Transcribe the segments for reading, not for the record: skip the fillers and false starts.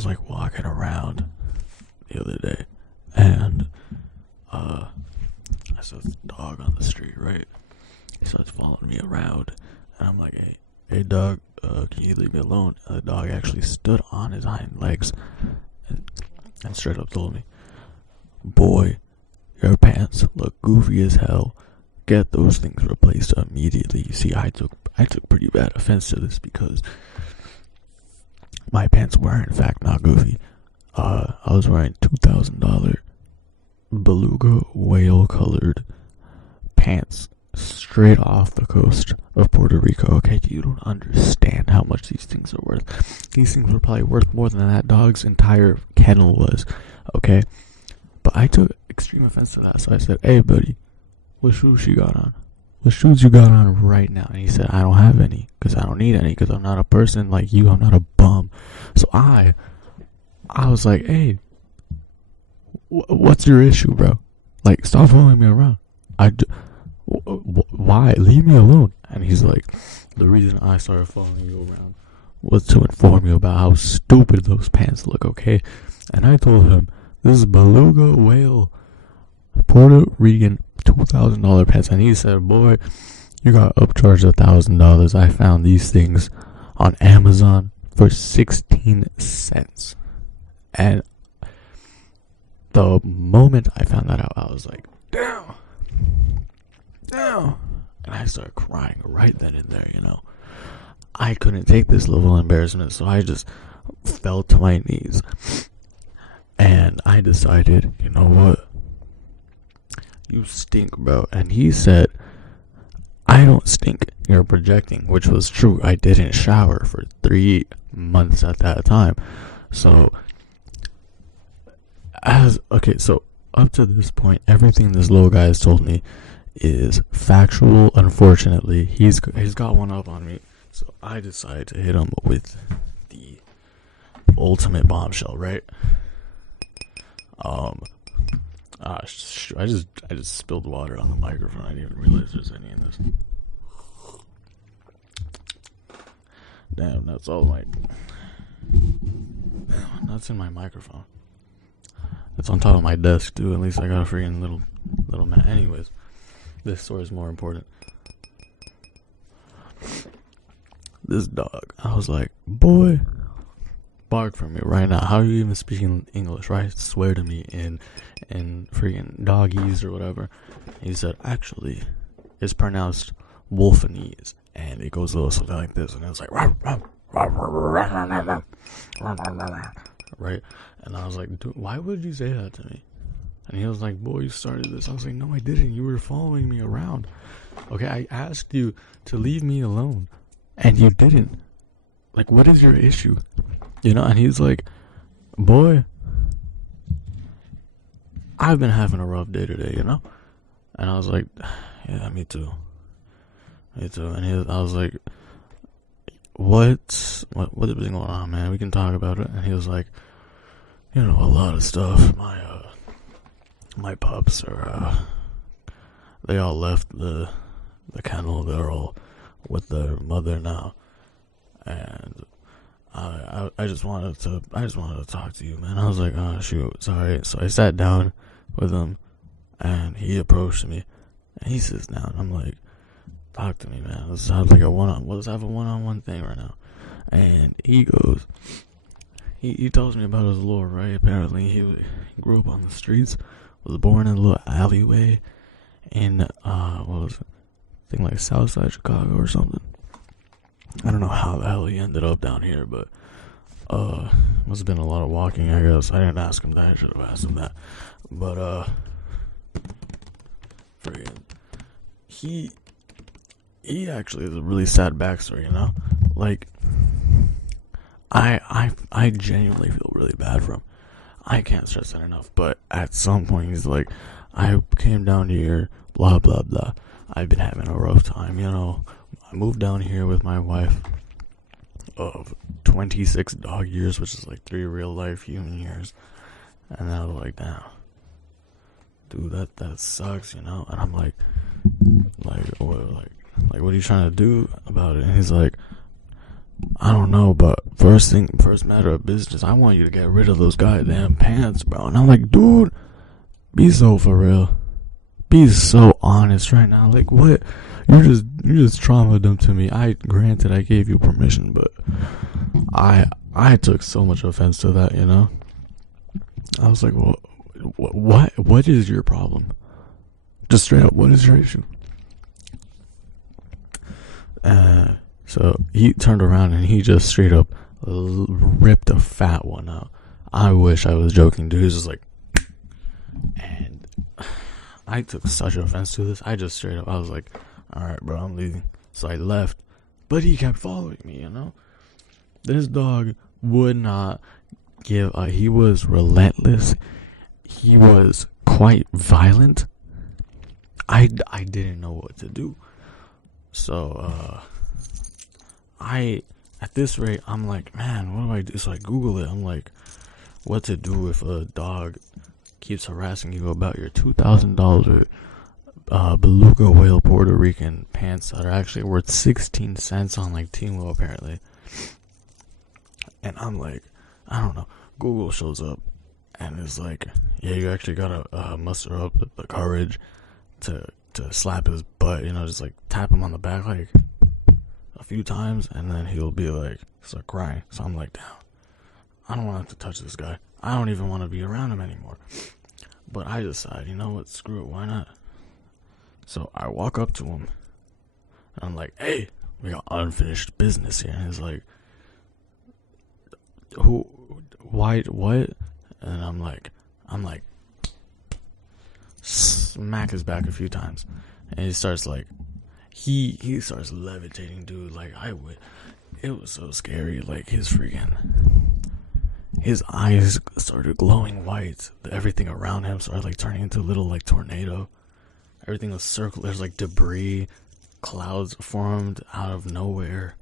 was like walking around the other day, and I saw this dog on the street, right? He starts following me around, and I'm like, hey dog, can you leave me alone? And the dog actually stood on his hind legs and straight up told me, boy, your pants look goofy as hell. Get those things replaced immediately. You see, I took pretty bad offense to this because my pants were in fact not goofy. I was wearing $2,000 beluga whale colored pants straight off the coast of Puerto Rico. Okay, you don't understand how much these things are worth. These things were probably worth more than that dog's entire kennel was. Okay, but I took extreme offense to that, so I said, hey buddy, what shoes you got on? What shoes you got on right now? And he said, I don't have any, because I don't need any, because I'm not a person like you, I'm not a bum. So I was like, hey, what's your issue, bro? Like, stop following me around. Why? Leave me alone. And he's like, the reason I started following you around was to inform you about how stupid those pants look, okay? And I told him, this is beluga whale Puerto Rican $2,000 pants. And he said, boy, you got upcharged $1,000. I found these things on Amazon for 16 cents. And the moment I found that out, I was like, damn. And I started crying right then and there, you know. I couldn't take this level of embarrassment, so I just fell to my knees. And I decided, you know what? You stink, bro. And he said, I don't stink. You're projecting, which was true. I didn't shower for 3 months at that time. So, so up to this point, everything this little guy has told me is factual. Unfortunately, he's got one up on me. So I decided to hit him with the ultimate bombshell, right? I just spilled water on the microphone. I didn't even realize there's any in this. Damn, that's all my. Damn, that's in my microphone. It's on top of my desk too. At least I got a freaking little man. Anyways, this story is more important. This dog, I was like, boy, bark for me right now. How are you even speaking English, right? Swear to me in freaking doggies or whatever. He said, actually, it's pronounced wolfanese, and it goes a little something like this, and it's like, right? And I was like, dude, why would you say that to me? And he was like, boy, you started this. I was like, no, I didn't. You were following me around. Okay, I asked you to leave me alone, and you didn't. Like, what is your issue? You know, and he's like, boy, I've been having a rough day today, you know? And I was like, yeah, me too. And I was like, what has been going on, man? We can talk about it. And he was like, you know, a lot of stuff. My pups are, they all left the kennel. They're all with their mother now. And I just wanted to talk to you, man. I was like, oh shoot, sorry. So I sat down with him, and he approached me, and he sits down. I'm like, talk to me, man. Let's have like let's have a one-on-one thing right now. And he goes, he tells me about his lore, right? Apparently he grew up on the streets, was born in a little alleyway in what was it? I think like Southside Chicago or something. I don't know how the hell he ended up down here, but must have been a lot of walking, I guess. I didn't ask him that. I should have asked him that. But friggin' he actually has a really sad backstory, you know? Like, I genuinely feel really bad for him. I can't stress that enough. But at some point, he's like, I came down here, blah, blah, blah. I've been having a rough time, you know? I moved down here with my wife of 26 dog years, which is like 3 real life human years. And I was like, damn, dude, that sucks, you know? And I'm like, what are you trying to do about it? And he's like, I don't know, but first matter of business, I want you to get rid of those goddamn pants, bro. And I'm like, dude, be so for real. Be so honest right now. Like, what? You just traumatized them to me. Granted, I gave you permission, but I took so much offense to that, you know? I was like, well, what is your problem? Just straight up, what is your issue? So he turned around and he just straight up ripped a fat one out. I wish I was joking, dude. He was just like, and I took such offense to this. I just straight up, I was like, alright, bro, I'm leaving. So I left. But he kept following me, you know? This dog would not give a, he was relentless. He was quite violent. I didn't know what to do. So, at this rate, I'm like, man, what do I do? So I Google it. I'm like, what to do if a dog keeps harassing you about your $2,000 beluga whale Puerto Rican pants that are actually worth 16 cents on like Temu apparently. And I'm like, I don't know. Google shows up and it's like, yeah, you actually gotta muster up the courage to slap his butt, you know, just like tap him on the back like a few times, and then he'll be like, start crying. So I'm like, damn, I don't want to have to touch this guy. I don't even want to be around him anymore. But I decide, you know what, screw it, why not? So I walk up to him and I'm like, hey, we got unfinished business here. And he's like, who, why, what? And I'm like, smack his back a few times, and he starts like, he starts levitating, dude. Like it was so scary. Like his eyes started glowing white. Everything around him started like turning into a little like tornado. Everything was circle. There's like debris, clouds formed out of nowhere,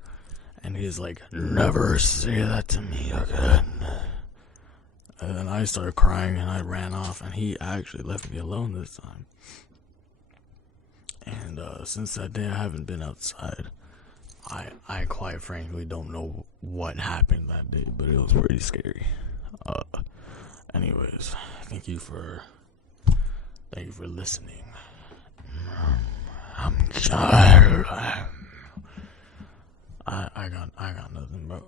and he's like, never say that to me again. And then I started crying and I ran off, and he actually left me alone this time. And since that day I haven't been outside. I quite frankly don't know what happened that day, but it was pretty scary. Anyways, thank you for listening. I'm tired. I got nothing, bro.